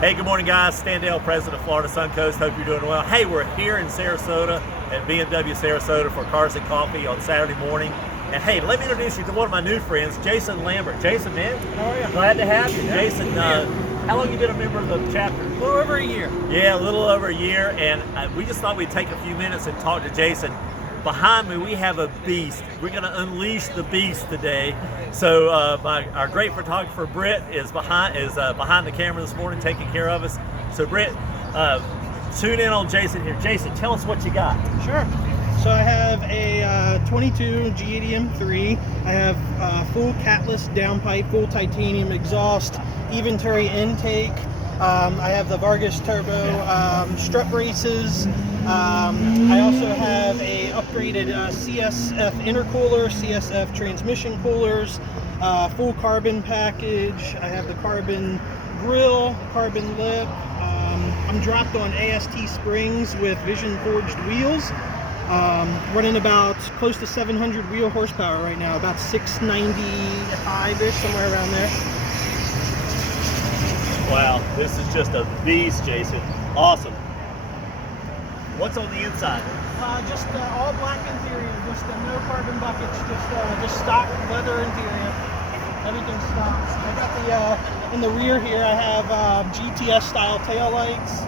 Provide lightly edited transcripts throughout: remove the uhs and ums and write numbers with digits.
Hey, good morning, guys. Stan Dale, President of Florida SunCoast. Hope you're doing well. Hey, we're here in Sarasota at BMW Sarasota for Cars and Coffee on Saturday morning. And hey, let me introduce you to one of my new friends, Jason Lambert. Jason, man, how are you? Glad to have you. Yeah. Jason, how long you been a member of the chapter? A little over a year. Yeah, a little over a year. And we just thought we'd take a few minutes and talk to Jason. Behind me, we have a beast. We're going to unleash the beast today. So our great photographer Britt is behind the camera this morning, taking care of us. So Britt, tune in on Jason here. Jason, tell us what you got. Sure. So I have a 22 G80 M3. I have full catless downpipe, full titanium exhaust, Venturi intake. I have the Vargas Turbo strut braces. I also have a upgraded CSF intercooler, CSF transmission coolers, full carbon package. I have the carbon grill, carbon lip. I'm dropped on AST Springs with vision forged wheels. Running about close to 700 wheel horsepower right now, about 695-ish, somewhere around there. Wow, this is just a beast, Jason. Awesome. What's on the inside? Just all black interior, just no carbon buckets, just stock leather interior. Everything's stock. I got the in the rear here. I have GTS style taillights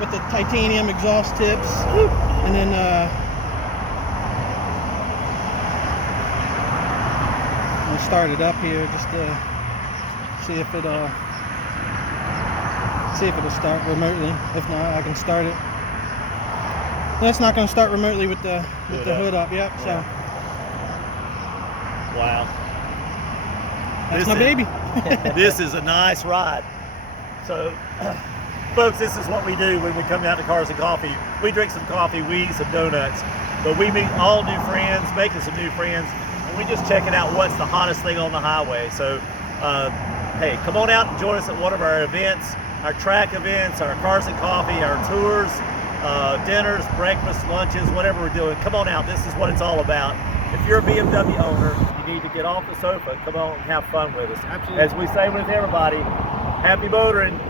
with the titanium exhaust tips, and then I'll start it up here just to see if it'll start remotely. If not, I can start it. That's not going to start remotely with the hood up. Yep. So. Wow. That's my baby. This is a nice ride. So, folks, this is what we do when we come out to Cars and Coffee. We drink some coffee, we eat some donuts, but we meet all new friends, making some new friends, and we just checking out what's the hottest thing on the highway. So, hey, come on out and join us at one of our events, our track events, our Cars and Coffee, our tours, dinners, breakfast, lunches, whatever we're doing. Come on out. This is what it's all about. If you're a BMW owner, you need to get off the sofa. Come on and have fun with us. Absolutely. As we say with everybody, happy motoring.